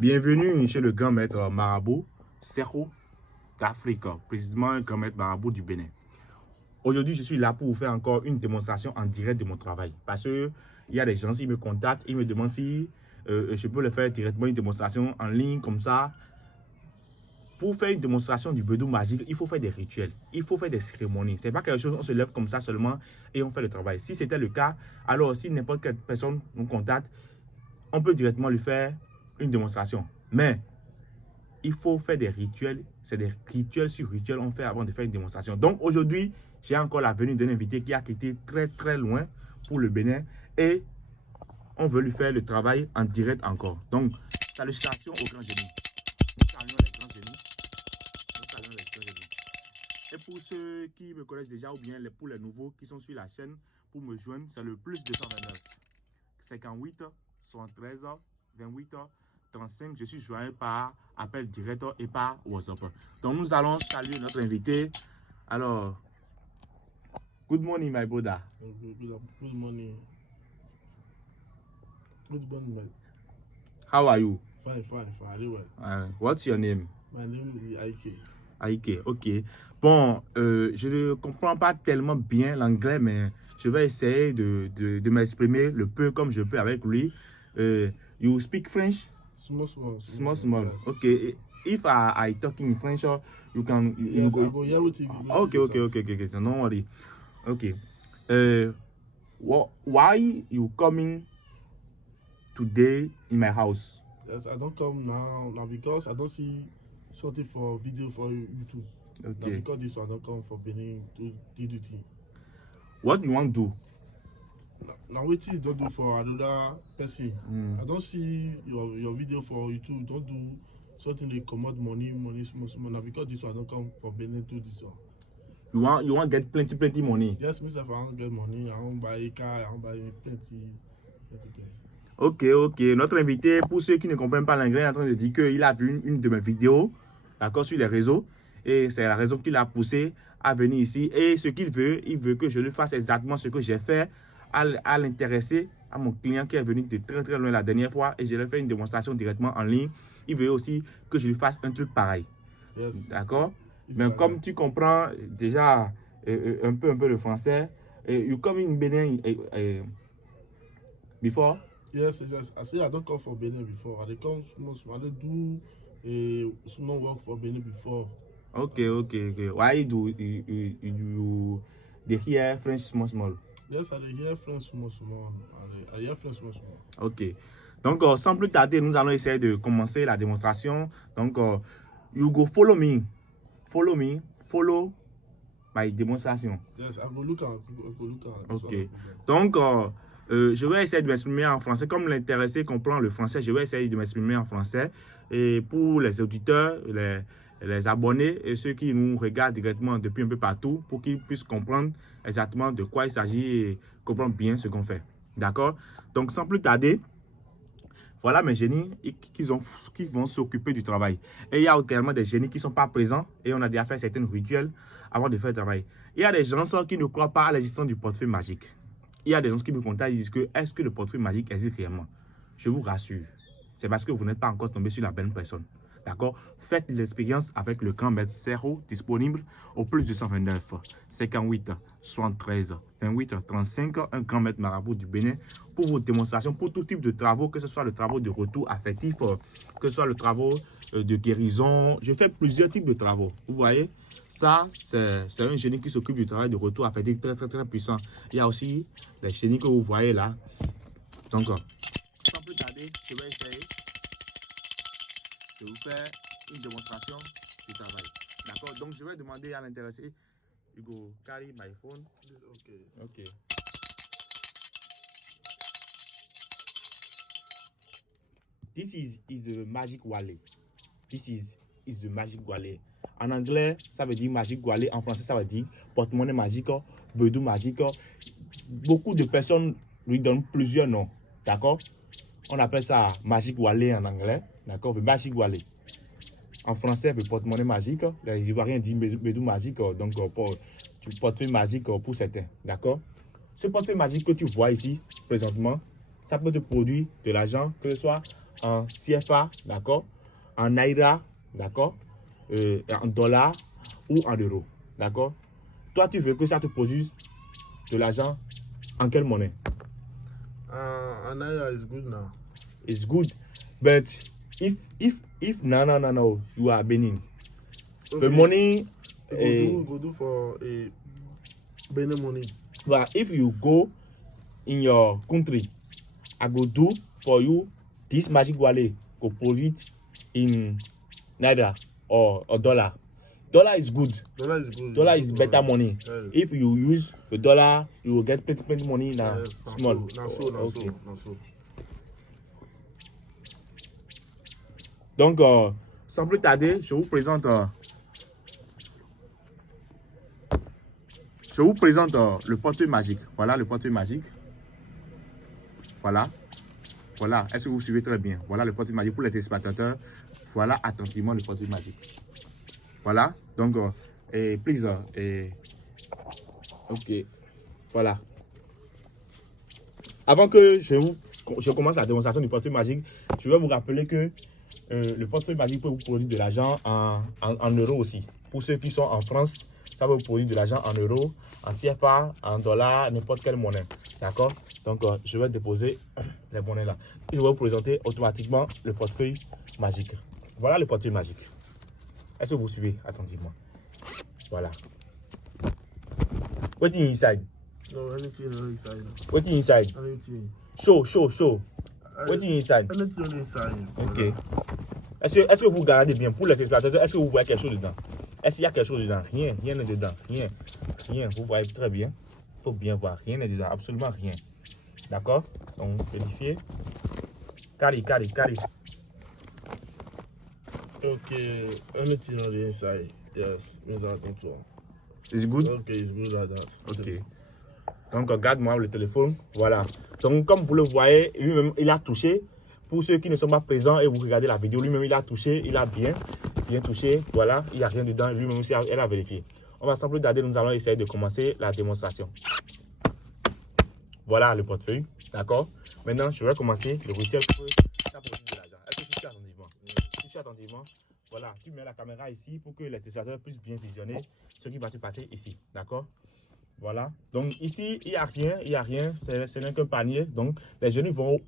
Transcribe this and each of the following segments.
Bienvenue chez le grand maître marabout Serho d'Afrique, précisément un grand maître marabout du Bénin. Aujourd'hui, je suis là pour vous faire encore une démonstration en direct de mon travail. Parce qu'il y a des gens qui me contactent, ils me demandent si je peux leur faire directement une démonstration en ligne comme ça. Pour faire une démonstration du Bédou magique, il faut faire des rituels, il faut faire des cérémonies. Ce n'est pas quelque chose, on se lève comme ça seulement et on fait le travail. Si c'était le cas, alors si n'importe quelle personne nous contacte, on peut directement lui faire une démonstration. Mais il faut faire des rituels. C'est des rituels sur rituels on fait avant de faire une démonstration. Donc aujourd'hui, j'ai encore la venue d'un invité qui a quitté très loin pour le Bénin et on veut lui faire le travail en direct encore. Donc, salutations aux grands génies. Nous saluons les grands génies. Nous saluons les grands génies. Et pour ceux qui me connaissent déjà ou bien pour les nouveaux qui sont sur la chaîne, pour me joindre, c'est le plus 229 58 73 28 35. Je suis joint par appel direct et par WhatsApp. Donc nous allons saluer notre invité. Alors, good morning, my brother. Good morning. Good morning, man. How are you? Fine, very well. What's your name? My name is Aike. Aike, ok. Bon, je ne comprends pas tellement bien l'anglais, mais je vais essayer de m'exprimer le peu comme je peux avec lui. You speak French? Small. Yes. Okay. If I talk in French, you can. Yes, I go here with you. Okay. Don't worry. Okay. Why you coming today in my house? Yes, I don't come now because I don't see something for video for YouTube. Okay. Now because this one don't come for Benin to do thing. What you want to do? Now what you don't do for another person. I don't see your video for YouTube. Don't do something they command money small. Now because this one don't come for Benin to this one. You want get plenty money? Yes, myself I want get money. I want buy a car. I want buy plenty. Ok. Notre invité, pour ceux qui ne comprennent pas l'anglais, est en train de dire qu'il a vu une de mes vidéos, d'accord, sur les réseaux. Et c'est la raison qui l'a poussé à venir ici. Et ce qu'il veut, il veut que je lui fasse exactement ce que j'ai fait à l'intéresser, à mon client qui est venu de très loin la dernière fois. Et je lui ai fait une démonstration directement en ligne. Il veut aussi que je lui fasse un truc pareil. Yes. D'accord? Mais comme tu comprends déjà un peu le français, you come in Benin before? Yes. I say I don't come for Benin before. I come small. I don't do a small work for Benin before. Okay. Why do you they hear French small? Yes, I hear French small. I hear French small. Ok. Donc, sans plus tarder, nous allons essayer de commencer la démonstration. Donc, you go follow me. Follow my démonstration. Yes, I go look at. Ok. Donc, je vais essayer de m'exprimer en français. Comme l'intéressé comprend le français, je vais essayer de m'exprimer en français. Et pour les auditeurs, les abonnés et ceux qui nous regardent directement depuis un peu partout, pour qu'ils puissent comprendre exactement de quoi il s'agit et comprendre bien ce qu'on fait. D'accord? Donc, sans plus tarder, voilà mes génies qui vont s'occuper du travail. Et il y a également des génies qui ne sont pas présents et on a déjà fait certains rituels avant de faire le travail. Il y a des gens qui ne croient pas à l'existence du portefeuille magique. Il y a des gens qui me contactent et disent que est-ce que le portefeuille magique existe réellement? Je vous rassure, c'est parce que vous n'êtes pas encore tombé sur la bonne personne. D'accord? Faites l'expérience avec le grand maître Serho disponible au plus 229 58 73 28 35. Un grand maître marabout du Bénin pour vos démonstrations, pour tout type de travaux, que ce soit le travaux de retour affectif, que ce soit le travaux de guérison. Je fais plusieurs types de travaux. Vous voyez, ça, c'est un génie qui s'occupe du travail de retour affectif très puissant. Il y a aussi les génies que vous voyez là. Donc, sans plus tarder, je vais essayer de vous faire une démonstration du travail. D'accord? Donc, je vais demander à l'intéressé, Hugo, carry my phone. Ok. This is a magic wallet. This is the magic wallet. En anglais, ça veut dire magic wallet. En français, ça veut dire porte-monnaie magique, Bédou magique. Beaucoup de personnes lui donnent plusieurs noms. D'accord? On appelle ça magic wallet en anglais. D'accord? Le magic wallet. En français, le porte-monnaie magique. Les Ivoiriens disent Bédou magique. Donc, portefeuille magique pour certains. D'accord? Ce portefeuille magique que tu vois ici, présentement, ça peut te produire de l'argent, que ce soit en CFA, d'accord, en Naira, d'accord, en dollars ou en euros, d'accord. Toi, tu veux que ça te produise de l'argent en quelle monnaie? Naira is good now. It's good, but if no, you are Benin. Okay. The money, Go do for a Benin money. but if you go in your country, I go do for you this magic wallet go produce in Naira or dollar. Dollar is good. Dollar is good. Dollar is better money. Yes. If you use the dollar, you will get plenty money now. Yes, Small. Okay. Donc, sans plus tarder, je vous présente le portefeuille magique. Voilà le portefeuille magique. Voilà. Voilà. Est-ce que vous suivez très bien? Voilà le portefeuille magique pour les téléspectateurs. Voilà attentivement le portefeuille magique. Voilà. Donc, please. Ok. Voilà. Avant que je commence la démonstration du portefeuille magique, je vais vous rappeler que le portefeuille magique peut vous produire de l'argent en euros aussi. Pour ceux qui sont en France, ça va vous produire de l'argent en euros, en CFA, en dollars, n'importe quelle monnaie. D'accord? Donc, je vais déposer les monnaies là. Je vais vous présenter automatiquement le portefeuille magique. Voilà le portefeuille magique. Est-ce que vous suivez attentivement? Voilà. What's inside? No, anything inside. What's inside? Anything. Show. What's inside? Anything inside. Ok. Est-ce que vous regardez bien pour les téléspectateurs? Est-ce que vous voyez quelque chose dedans? Est-ce qu'il y a quelque chose dedans? Rien n'est dedans. Rien. Vous voyez très bien. Il faut bien voir. Rien n'est dedans. Absolument rien. D'accord? Donc, vérifiez. Carry. Okay, anything on the inside. Yes, means that control. It's good? Okay, it's good like that. Ok. Donc, regarde-moi le téléphone. Voilà. Donc, comme vous le voyez, lui-même, il a touché. Pour ceux qui ne sont pas présents et vous regardez la vidéo, lui-même, il a touché. Il a bien touché. Voilà. Il n'y a rien dedans. Lui-même aussi, elle a vérifié. On va sans plus tarder, nous allons essayer de commencer la démonstration. Voilà le portefeuille. D'accord? Maintenant, je vais commencer le rituel pour ça produit de l'argent. Est-ce que tu suis attentivement? Tu suis attentivement. Voilà. Tu mets la caméra ici pour que les téléspectateurs puissent bien visionner ce qui va se passer ici. D'accord? Voilà. Donc ici, il n'y a rien. Ce n'est qu'un panier. Donc les jeunes vont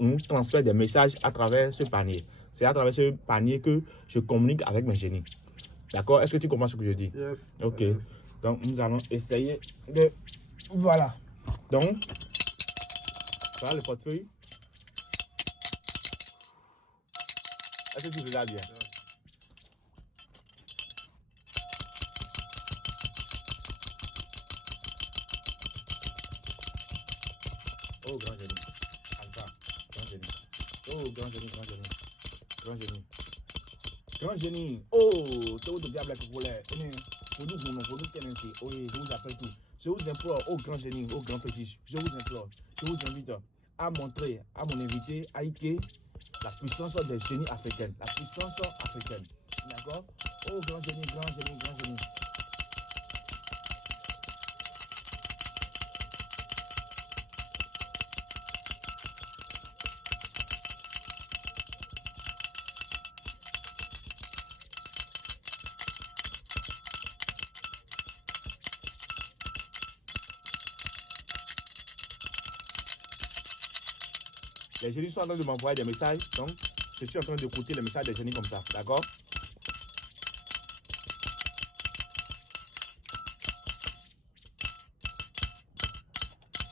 nous transférer des messages à travers ce panier. C'est à travers ce panier que je communique avec mes génies. D'accord? Est-ce que tu comprends ce que je dis? Yes. Ok. Yes. Donc nous allons essayer de... Voilà. Donc, voilà le portefeuille. Est-ce que tu regardes bien? Oh, grand génie. Alpha, grand génie. Oh, grand génie. Grand génie. Oh, c'est où le diable que vous voulez? Pour nous tenir. Oui, je vous appelle tout. Je vous implore, oh grand génie, oh grand fétiche, je vous implore, je vous invite à montrer à mon invité, Aïké, la puissance des génies africains. La puissance africaine. D'accord? Oh grand génie. Les génies sont en train de m'envoyer des messages, donc je suis en train d'écouter les messages des génies comme ça, d'accord?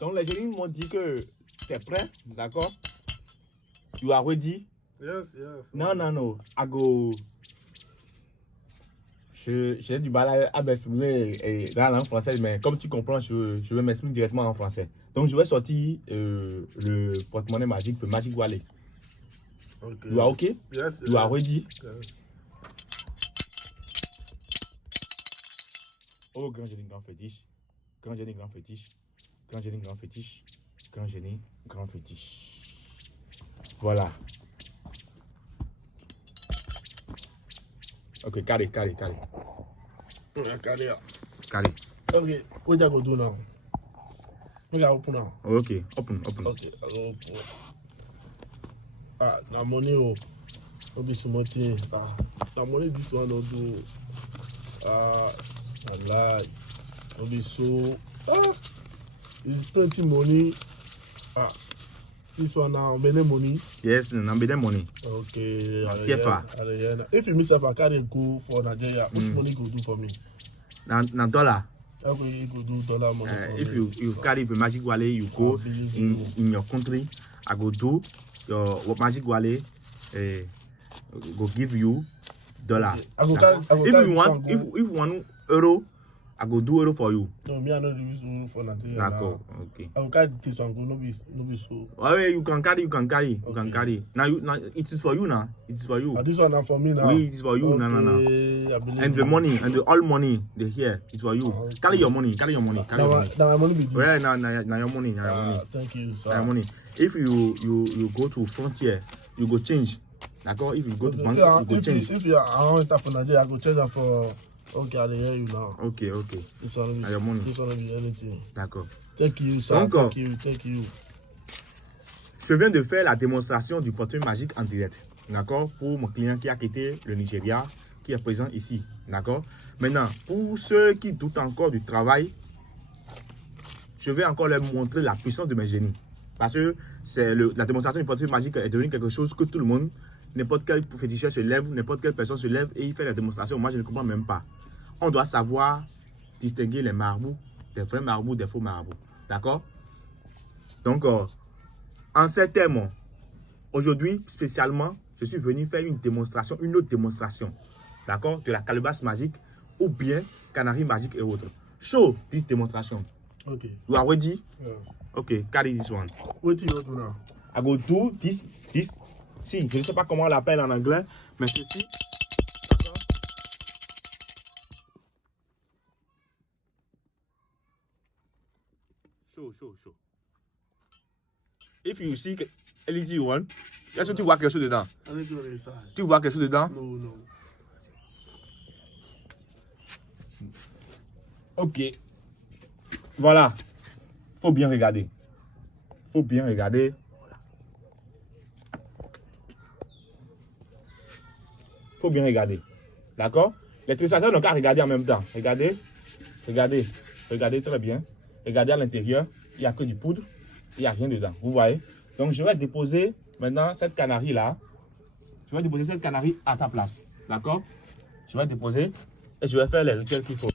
Donc les génies m'ont dit que tu es prêt, d'accord? You are ready? Yes. Non, j'ai du mal à m'exprimer dans la langue française, mais comme tu comprends, je vais m'exprimer directement en français. Donc, je vais sortir le porte-monnaie magique, le Magic Wallet. Okay. You are okay? Yes. You are ready? Yes. Oh, grand génie, grand fétiche. Grand génie, grand fétiche. Grand génie, grand fétiche. Grand génie, grand fétiche. Voilà. Ok, carré. Okay, carry. Carré. Okay, what you gonna do now? We gotta open now. Ok, open. Okay, I'll open. Ah, na money oh. No be small thing. Ah, na money this one no do. Ah, I lie. No be so. Ah, it's plenty money. Ah, this one now many money. Yes, number the money. Okay. CFA. If you miss CFA, carry go for Nigeria. Which money go do for me? Na dollar. Okay, you go do dollar money for If me. you carry the magic wallet, you go in your country. I go do your magic wallet. Go give you dollar. Okay. I go carry If you want euro, I go do euro for you. No, me I no dey use euro for Nigeria. D'accord, okay. I go carry this one go. No be so. Oh, you can carry. Now it is for you now. It is for you. This one now for me now. Oui, it is for you. Okay, No. I believe And the you. money and the all money they here. It's for you. Okay. Carry your money. Now Now my money be this. yeah, now your money. Thank you, sir. Now your money. If you go to frontier, you go change. D'accord? If you go to bank, Yeah, you go change. if you I want enter for Nigeria, I go change that for. Okay, I dey hear you now. Okay. This one Now your money. This one be anything. D'accord. Thank you, sir. Donc, Thank you. Je viens de faire la démonstration du portefeuille magique en direct. D'accord? Pour mon client qui a quitté le Nigeria, qui est présent ici. D'accord? Maintenant, pour ceux qui doutent encore du travail, je vais encore leur montrer la puissance de mes génies. Parce que la démonstration du portefeuille magique est devenue quelque chose que tout le monde, n'importe quel féticheur se lève, n'importe quelle personne se lève et il fait la démonstration. Moi, je ne comprends même pas. On doit savoir distinguer les marabouts, des vrais marabouts, des faux marabouts. D'accord? Donc, en ces termes, aujourd'hui, spécialement, je suis venu faire une autre démonstration, d'accord, de la calebasse magique ou bien canari magique et autres. Show this demonstration. Okay. You are ready? Yes. Okay, carry this one. What you do now? I go do this. Si, je ne sais pas comment on l'appelle en anglais, mais ceci. D'accord? Show. If you see LED one, est-ce que tu vois quelque chose dedans? I need to inside. Tu vois quelque chose dedans? No. Ok. Voilà. Faut bien regarder. D'accord? Les téléspectateurs n'ont qu'à regarder en même temps. Regardez très bien. Regardez à l'intérieur. Il n'y a que du poudre. Il n'y a rien dedans. Vous voyez? Donc, je vais déposer maintenant cette canarie-là. Je vais déposer cette canarie à sa place. D'accord? Je vais déposer et je vais faire les rituels qu'il faut.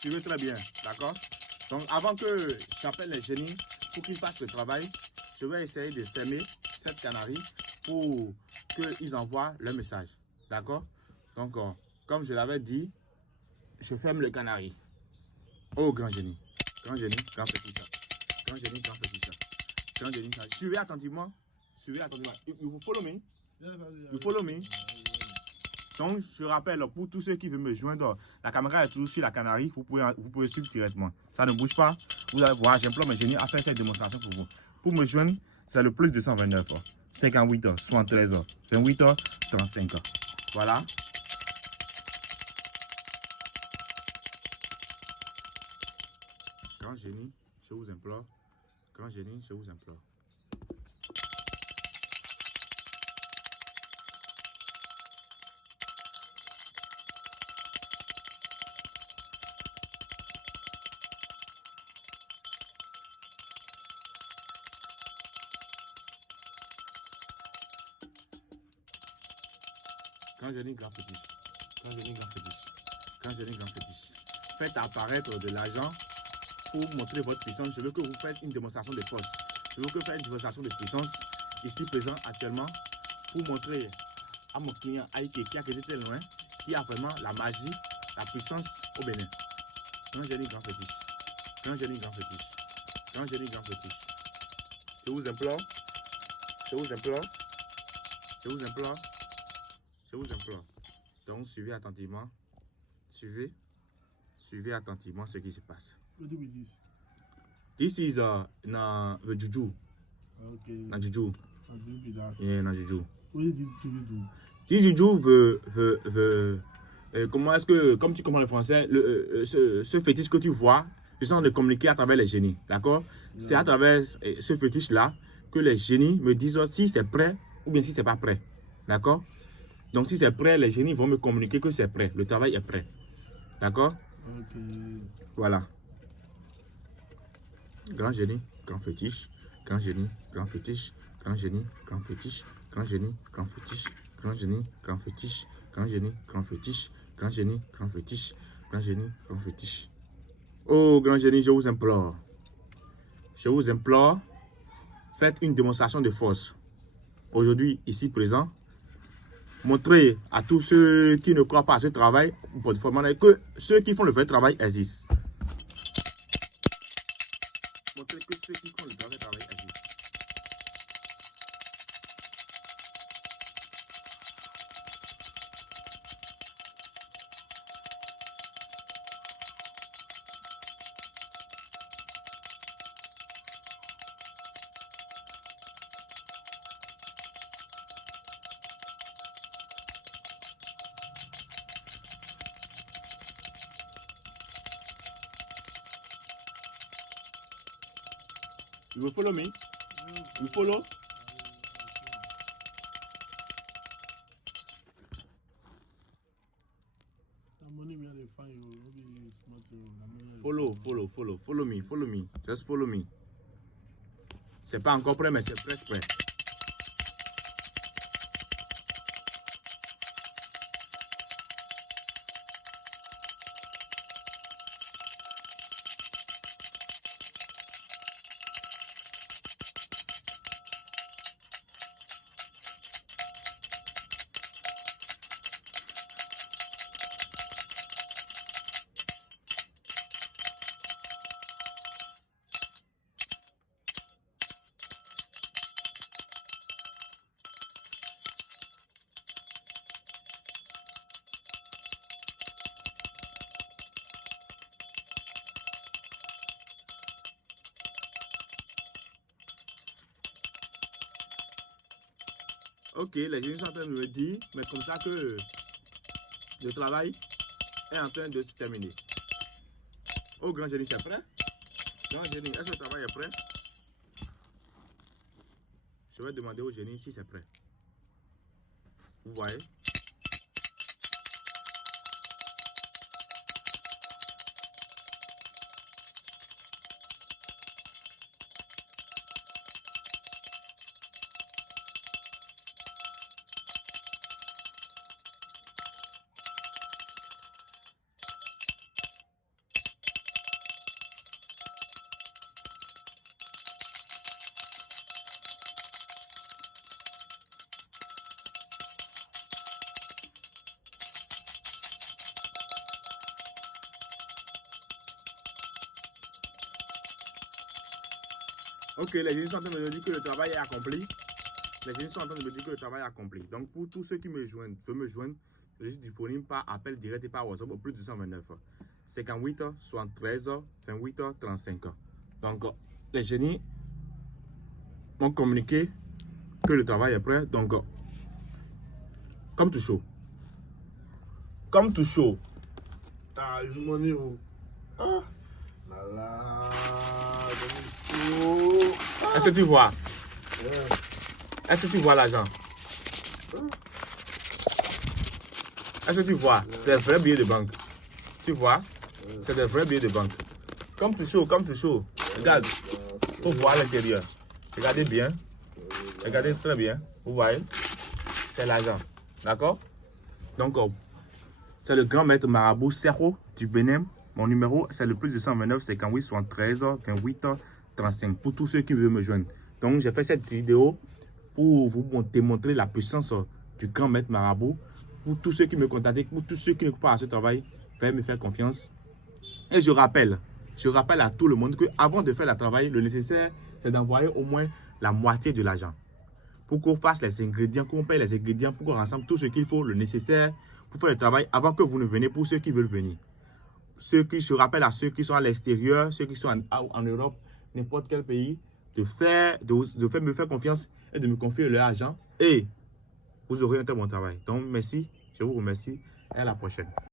Suivez très bien, d'accord? Donc, avant que j'appelle les génies pour qu'ils fassent le travail, je vais essayer de fermer cette canarie pour qu'ils envoient leur message, d'accord? Donc, comme je l'avais dit, je ferme le canari. Oh, grand génie, grand petit chat, grand génie, grand petit chat, grand génie, grand... Suivez attentivement. You follow me? You follow me? Donc, je rappelle, pour tous ceux qui veulent me joindre, la caméra est toujours sur la canarie. Vous pouvez suivre directement. Ça ne bouge pas. Vous allez voir, j'emploie mes génies à faire cette démonstration pour vous. Pour me joindre, c'est le plus 229, 58, 73, 28, 35. Voilà. Grand génie, je vous implore. Grand génie, je vous implore. Grand génie, grand fétiche. Grand génie, grand fétiche. Grand génie, grand fétiche. Faites apparaître de l'argent pour montrer votre puissance. Je veux que vous faites une démonstration de force. Je veux que vous fassiez une démonstration de puissance ici présent actuellement pour montrer à mon client Aïké qui a été très loin, qui a vraiment la magie, la puissance au Bénin. Grand génie, grand fétiche. Grand génie, grand fétiche. Grand génie, grand fétiche. Je vous implore. Je vous implore. Je vous implore. Je vous implore. Donc, suivez attentivement. Suivez attentivement ce qui se passe. What do we this? This is na juju. Okay. Na juju. I do be that. Yeah, na juju. Oui, dis Djoudou. Djoudou comment est-ce que, comme tu comprends le français, ce fétiche que tu vois, ils sont de communiquer à travers les génies, d'accord? C'est à travers ce fétiche-là que les génies me disent si c'est prêt ou bien si c'est pas prêt, d'accord? Donc si c'est prêt, les génies vont me communiquer que c'est prêt, le travail est prêt, d'accord? Ok. Voilà. Grand génie, grand fétiche, grand génie, grand fétiche, grand génie, grand fétiche, grand génie, grand fétiche, grand génie, grand fétiche, grand génie, grand fétiche, grand génie, grand fétiche, grand génie, grand fétiche. Oh, grand génie, je vous implore, faites une démonstration de force. Aujourd'hui, ici présent, montrez à tous ceux qui ne croient pas à ce travail, que ceux qui font le vrai travail existent. Montrez que ceux qui font le vrai travail existent. You will follow me? You follow? Follow me. Just follow me. C'est pas encore prêt, mais c'est presque prêt. Ok, les génies sont en train de me dire, mais comme ça que le travail est en train de se terminer. Oh, grand génie, c'est prêt? Grand génie, est-ce que le travail est prêt? Je vais demander au génie si c'est prêt. Vous voyez? Ok, les génies sont en train de me dire que le travail est accompli. Les génies sont en train de me dire que le travail est accompli. Donc, pour tous ceux qui me joignent, veulent me joindre, je suis disponible par appel direct et par WhatsApp au plus de 229 58 73 28 35. Donc, les génies m'ont communiqué que le travail est prêt. Donc, comme tout show. Comme tout show. Ah, it's money. Ah, là. Est-ce que tu vois? Est-ce que tu vois l'argent? Est-ce que tu vois? C'est un vrai billet de banque. Tu vois? C'est un vrai billet de banque. Comme tout chaud, comme tout chaud. Regarde. Faut voir l'intérieur. Regardez bien. Regardez très bien. Vous voyez? C'est l'argent. D'accord? Donc, c'est le grand maître marabout Serro du Bénin. Mon numéro, c'est le plus de 129 58 73 28 35 pour tous ceux qui veulent me joindre. Donc, j'ai fait cette vidéo pour vous démontrer la puissance du grand maître marabout. Pour tous ceux qui me contactent, pour tous ceux qui ne croient pas à ce travail, veuillez me faire confiance. Et je rappelle à tout le monde qu'avant de faire le travail, le nécessaire, c'est d'envoyer au moins la moitié de l'argent. Pour qu'on fasse les ingrédients, qu'on paye les ingrédients, pour qu'on rassemble tout ce qu'il faut, le nécessaire pour faire le travail avant que vous ne veniez pour ceux qui veulent venir. Je rappelle à ceux qui sont à l'extérieur, ceux qui sont en Europe, n'importe quel pays, de me faire confiance et de me confier leur argent. Et vous aurez un très bon travail. Donc, merci, je vous remercie et à la prochaine.